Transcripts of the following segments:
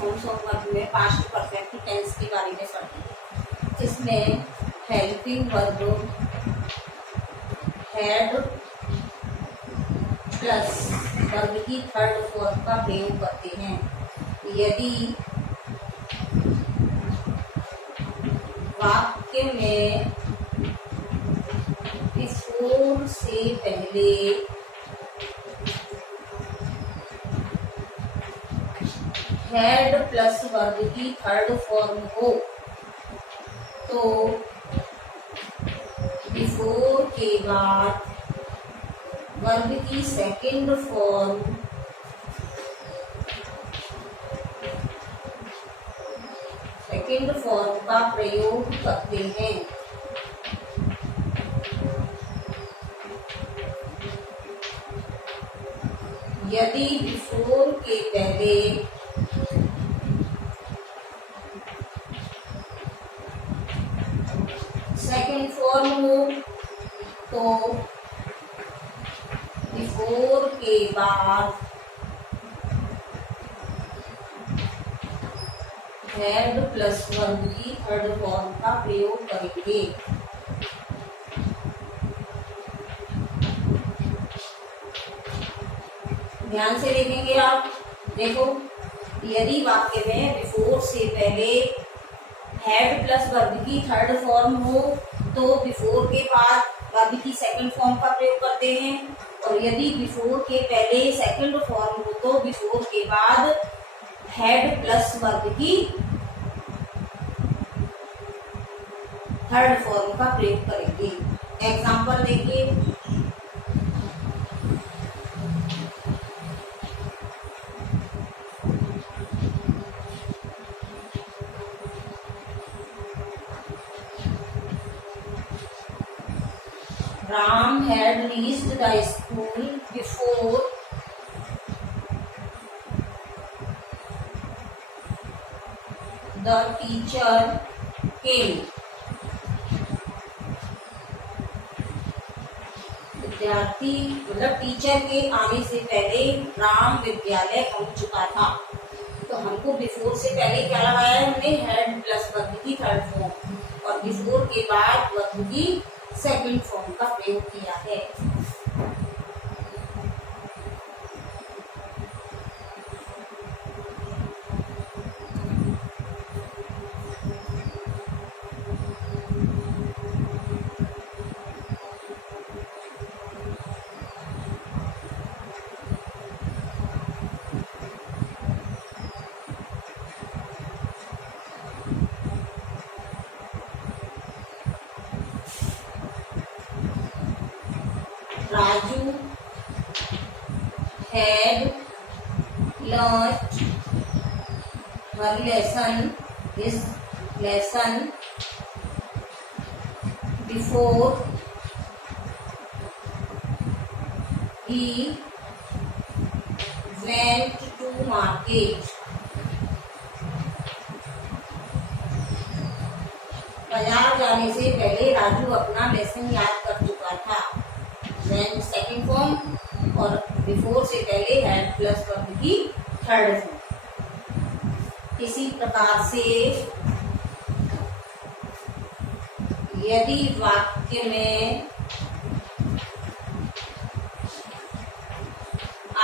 Forms of verb में past perfect tense के बारे में पढ़ेंगे। इसमें helping verb had plus verb की थर्ड फॉर्म का प्रयोग करते हैं। यदि वाक्य में बिफोर से पहले हैड प्लस वर्ब की थर्ड फॉर्म हो तो बिफोर के बाद वर्ब की सेकंड फॉर्म का प्रयोग करते हैं। यदि बिफोर के पहले सेकंड फॉर्म हो तो बिफोर के बाद हैड प्लस वर्ब की थर्ड फॉर्म का प्रयोग करेंगे। ध्यान से देखेंगे आप। देखो, यदि वाक्य में बिफोर से पहले हैड प्लस वर्ब की थर्ड फॉर्म हो तो बिफोर के बाद वर्ब की सेकंड फॉर्म का प्रयोग करते हैं, और यदि बिफोर के पहले सेकंड फॉर्म हो तो बिफोर के बाद हैड प्लस वर्ब की थर्ड फॉर्म का प्रयोग करेंगे। एग्जाम्पल देखिए, Ram had reached the school before the teacher came. विद्यार्थी मतलब टीचर के आने से पहले राम विद्यालय पहुंच चुका था। तो हमको बिफोर से पहले क्या लगाया है, हमने हैड प्लस वर्ब की थर्ड फॉर्म, और बिफोर के बाद वर्ब की सेकंड फॉर्म का प्रयोग किया है। Raju had learnt his lesson before he went to market. बाजार जाने से पहले राजू अपना लेसन याद कर चुका था। When सेकंड फॉर्म और बिफोर से पहले हैड प्लस वर्ब की थर्ड फॉर्म। इसी प्रकार से यदि वाक्य में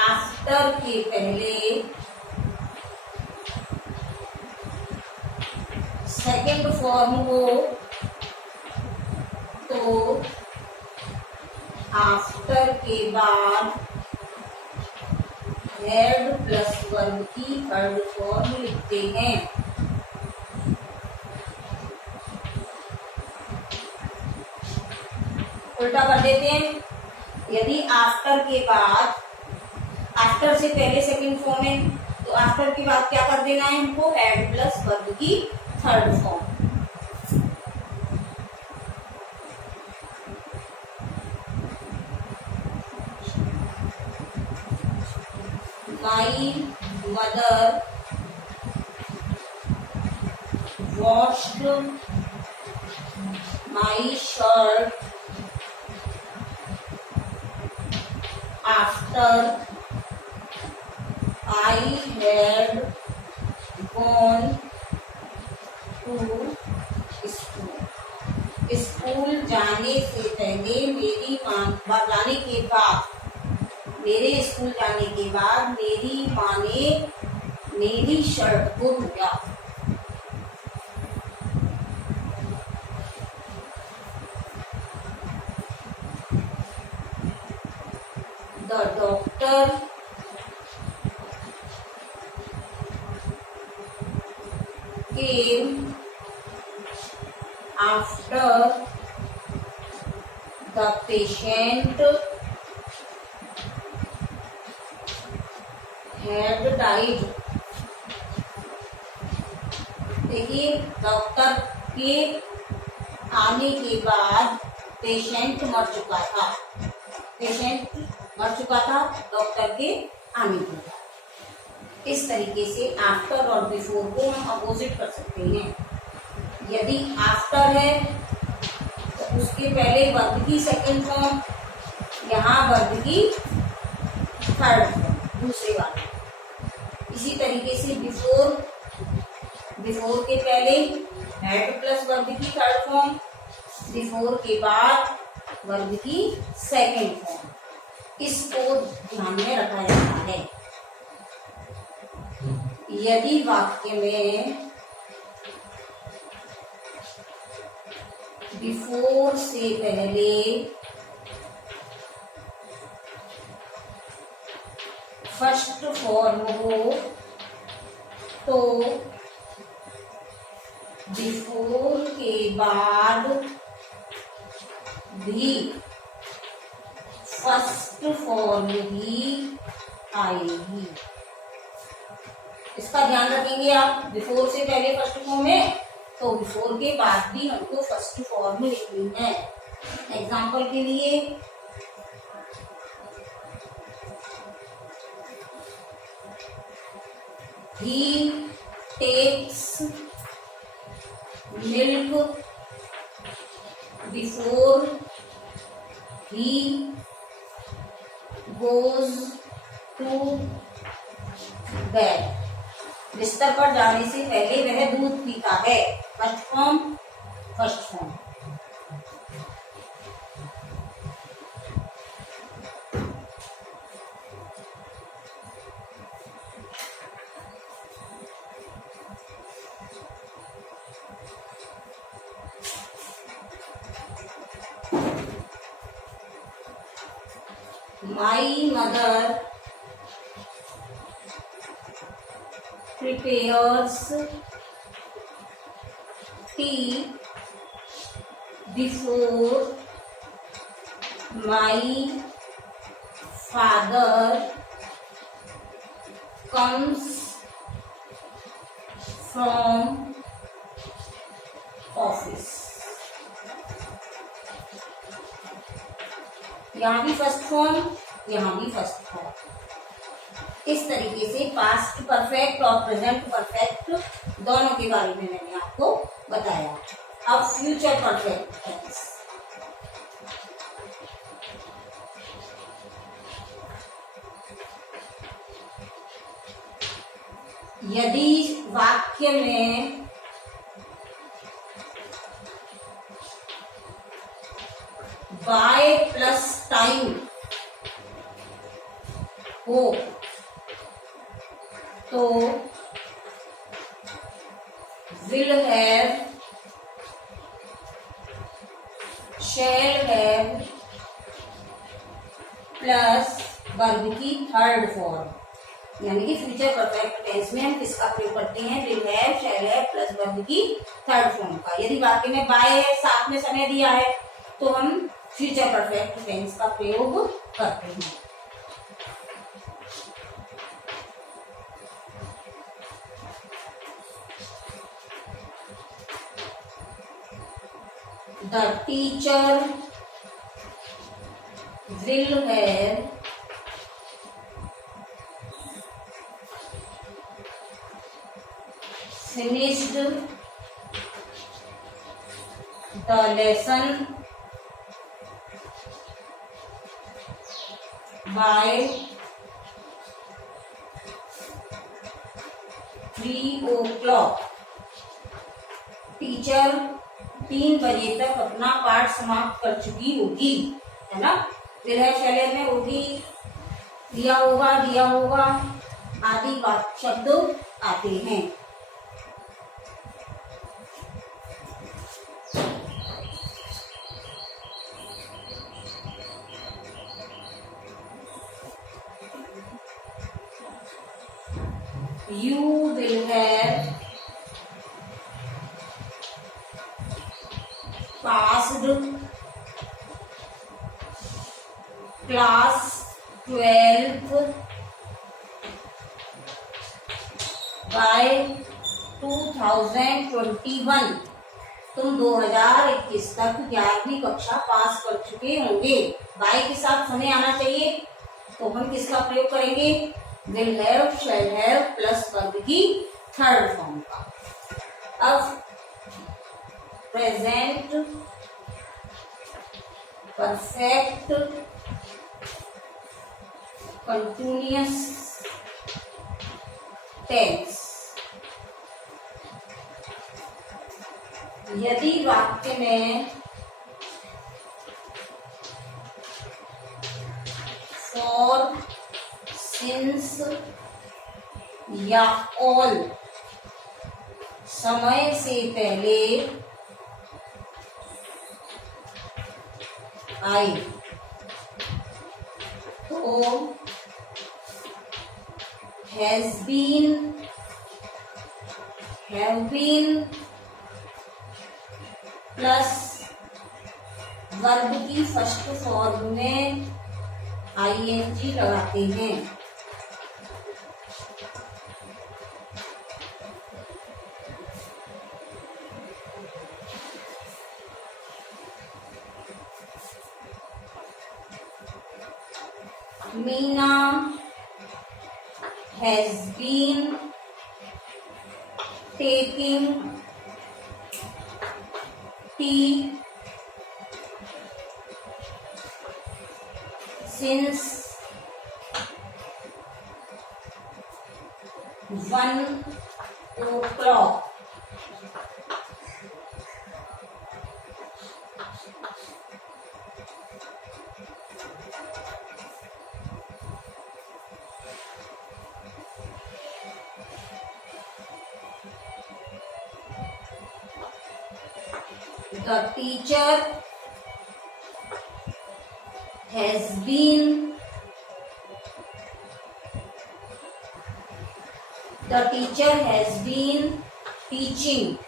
आफ्टर के पहले सेकंड फॉर्म हो तो आफ्टर के बाद हैड प्लस वर्ब की थर्ड फॉर्म लिखते हैं। उल्टा कर देते हैं। यदि आफ्टर के बाद, आफ्टर से पहले सेकंड फॉर्म है तो आफ्टर के बाद क्या कर देना है हमको, हैड प्लस वर्ब की third form. My mother washed my shirt after I had gone to school. School जाने से पहले मेरी माँ जाने के बाद मेरे स्कूल जाने के बाद मेरी माँ ने मेरी शर्ट को धोया. The doctor came after the patient had died. देखिए, डॉक्टर के आने के बाद पेशेंट मर चुका था. पेशेंट मर चुका था डॉक्टर के आने के बाद. इस तरीके से आफ्टर और बिफोर को हम अपोजिट कर सकते हैं. यदि आफ्टर है तो उसके पहले वर्ब की सेकंड फॉर्म, यहाँ वर्ब की थर्ड फॉर्म दूसरे वाले. इसी तरीके से बिफोर के पहले हैड प्लस वर्ब की थर्ड फॉर्म, बिफोर के बाद वर्ब की सेकंड फॉर्म. इसको ध्यान में रखा जाता है. यदि वाक्य में बिफोर से पहले फर्स्ट फॉर्म हो तो बिफोर के बाद भी फर्स्ट फॉर्म ही आएगी. इसका ध्यान रखेंगे आप. बिफोर से पहले फर्स्ट फॉर्म है तो बिफोर के बाद भी हमको फर्स्ट फॉर्म लिखनी है. एग्जाम्पल के लिए he takes milk before he goes to bed. बिस्तर पर जाने से पहले वह दूध पीता है. First form. My mother prepares tea before my father comes from office. यहाँ भी फर्स्ट फॉर्म, यहाँ भी फर्स्ट फॉर्म. इस तरीके से पास्ट परफेक्ट और प्रेजेंट परफेक्ट दोनों के बारे में मैंने आपको बताया. अब फ्यूचर परफेक्ट टेंस. यदि वाक्य में बाय प्लस टाइम हो तो will have, shall have plus verb की थर्ड फॉर्म, यानी कि फ्यूचर परफेक्ट टेंस में हम किसका प्रयोग करते हैं? will have, shall have plus verb की थर्ड फॉर्म का. यदि वाक्य में बाय है, साथ में समय दिया है, तो हम फ्यूचर परफेक्ट टेंस का प्रयोग करते हैं. The teacher will have finished the lesson by 3 o'clock। Teacher 3 बजे तक अपना पाठ समाप्त कर चुकी होगी, है ना। फिर है शैले में होगी, दिया होगा आदि वाक्य शब्द आते हैं। You will have passed class 12th by 2021। तुम 2021 तक 11वीं कक्षा पास कर चुके होंगे। बाय के साथ समय आना चाहिए, तो हम किसका प्रयोग करेंगे? Will have, shall have plus verb की थर्ड फॉर्म का। अब प्रेजेंट परफेक्ट कंटिन्यूअस टेंस। यदि वाक्य में फॉर, सिंस या ऑल समय से पहले आए तो has been, have been plus verb की फर्स्ट फॉर्म में आईएनजी लगाते हैं। Meena has been taking tea since 1 o'clock। The teacher has been teaching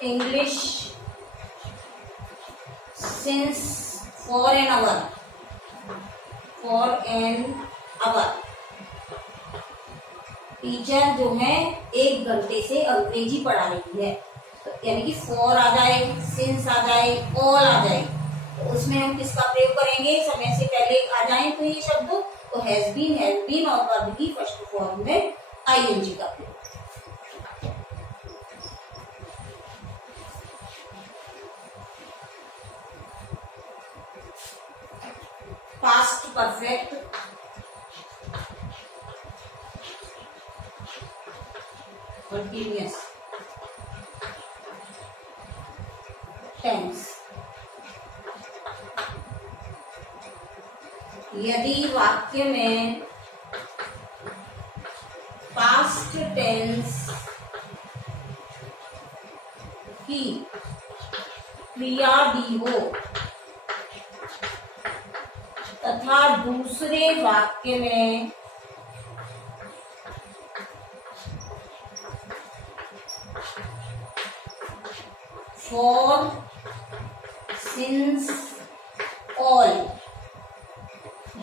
English since for an hour। Teacher जो है 1 घंटे से अंग्रेजी पढ़ा रही है, तो यानी कि फॉर आ जाए, सिंस आ जाए, ऑल आ जाए, तो उसमें हम किसका प्रयोग करेंगे? समय से पहले आ जाए तो ये शब्द, तो हैज बीन और वर्ब की फर्स्ट फॉर्म में आईएनजी का प्रयोग। Past perfect continuous tense. यदि वाक्य में पास्ट टेंस की क्रिया दी हो तथा दूसरे वाक्य में फॉर, सिंस, ऑल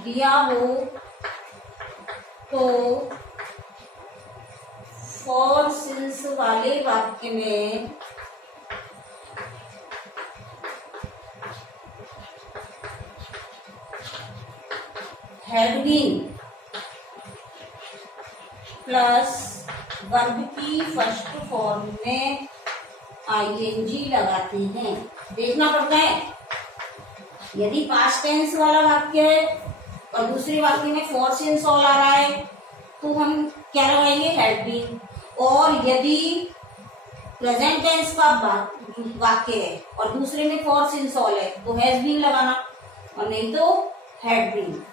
दिया हो तो फॉर, सिंस वाले वाक्य में हैड बीन प्लस वर्ब की फर्स्ट फॉर्म में आईएनजी लगाते हैं। देखना पड़ता है, यदि पास्ट टेंस वाला वाक्य है और दूसरे वाक्य में फॉर, सिंस, ऑल आ रहा है तो हम क्या लगाएंगे, हैड बीन। और यदि प्रेजेंट टेंस का वाक्य है और दूसरे में फॉर सिंस ऑल है तो हैज बीन लगाना, और नहीं तो had been.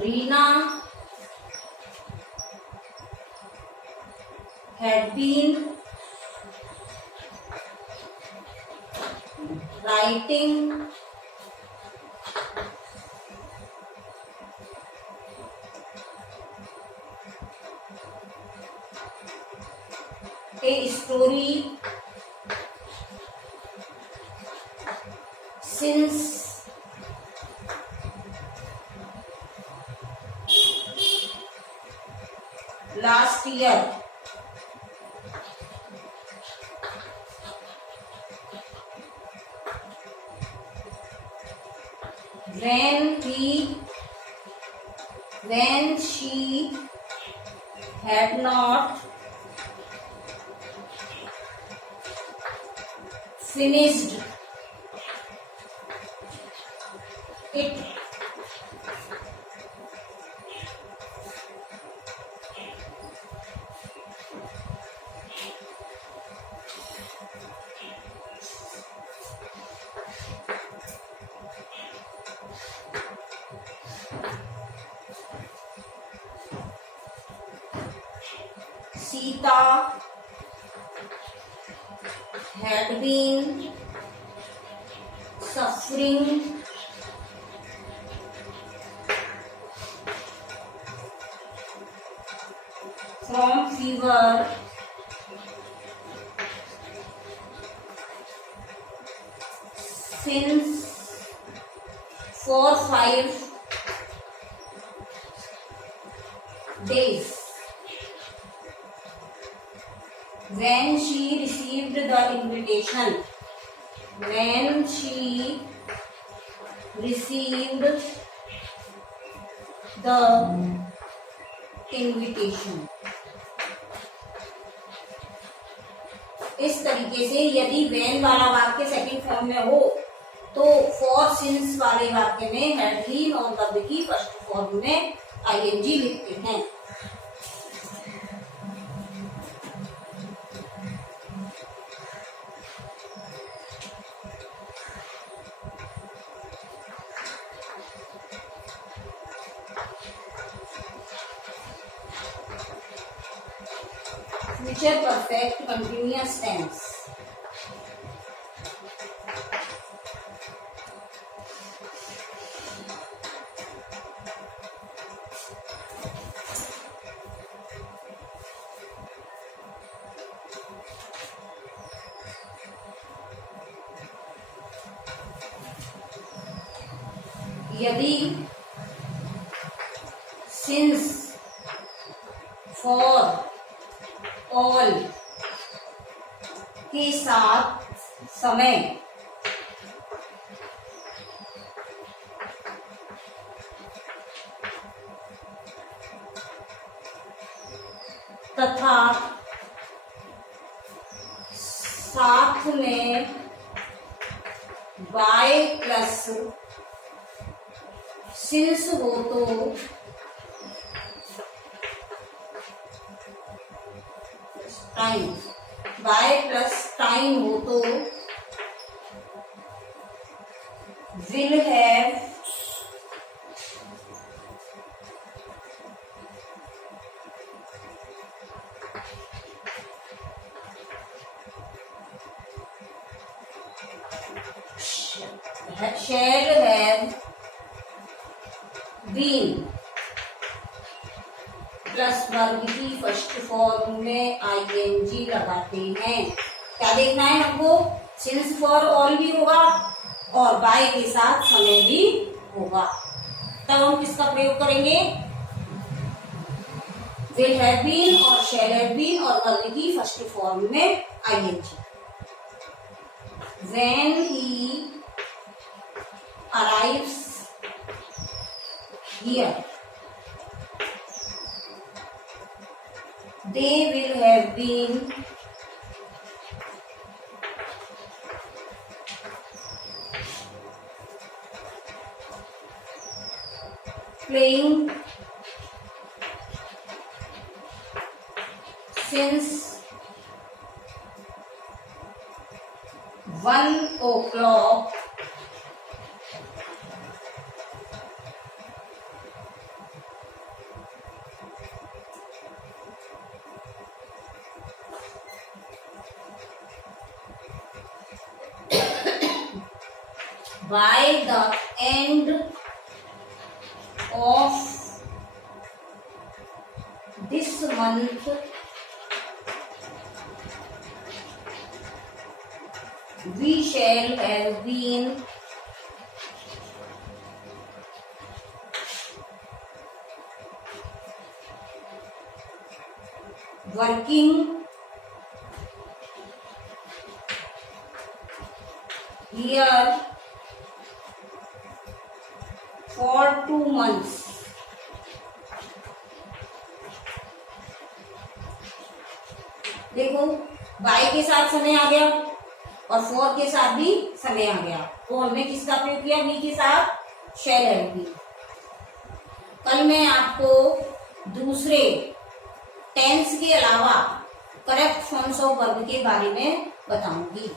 Rina had been writing a story since last year. When she had not finished it. Sita had been suffering from fever since 4-5 days. When she received the invitation, when she received the invitation. इस तरीके से यदि when वाला वाक्य second form में हो तो for since वाले वाक्य में हैड बीन और वर्ब की फर्स्ट फॉर्म में आईएनजी लिखते हैं। Future perfect continuous tense. यदि सिंस फॉर ऑल के साथ समय तथा साथ में बाय प्लस सिंस हो तो टाइम, बाय प्लस टाइम हो तो will have shall have been plus verb की फर्स्ट फॉर्म में आईएनजी लगाते हैं। क्या देखना है हमको, सिंस फॉर ऑल भी होगा और बाय के साथ समय भी होगा। तब हम किसका प्रयोग करेंगे, विल हैव बीन और शैल हैव बीन और वर्ब की फर्स्ट फॉर्म में ING. when he arrives here, they will have been playing since 1 o'clock by the end of this month we shall have been working here for 2 months. देखो बाय के साथ समय आ गया और फॉर के साथ भी समय आ गया, तो हमने किसका प्रयोग किया? बी के साथ शैल हैव बीन। कल मैं आपको दूसरे टेंस के अलावा करेक्ट फॉर्म्स ऑफ वर्ब के बारे में बताऊंगी।